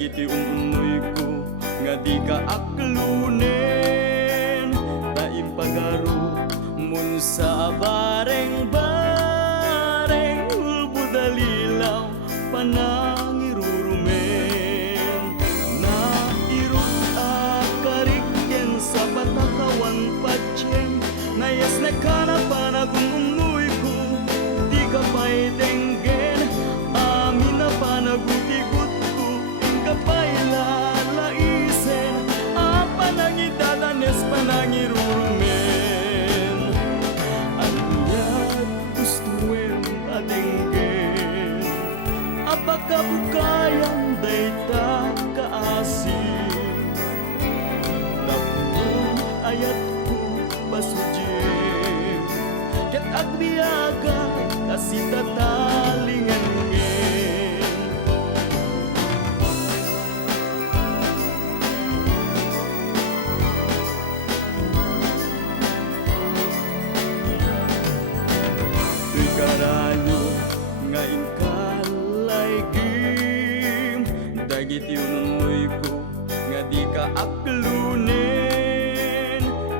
dagiti ununoy ko nga di ka aklunen, naimpagaro mun sa bareng-bareng ulbudalilaw panangirurumen. Nairut akariken sa patatawan patyen, nayas na ka na panagununoy ko, di ka pa'y denggen, amin na panagutikot ko, di ka pa'y lalaisen, panangidadanes panangirurumen. Anyat gustuin adenggen, apakabukayan dayta kaasin, napun ayat ko basujin, ket agbiaga kasita talingan ngen. Tuy karayo nga inkalay gim, dagiti ununoy ko nga di ka aklunen,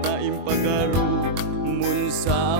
naimpagaro mun sa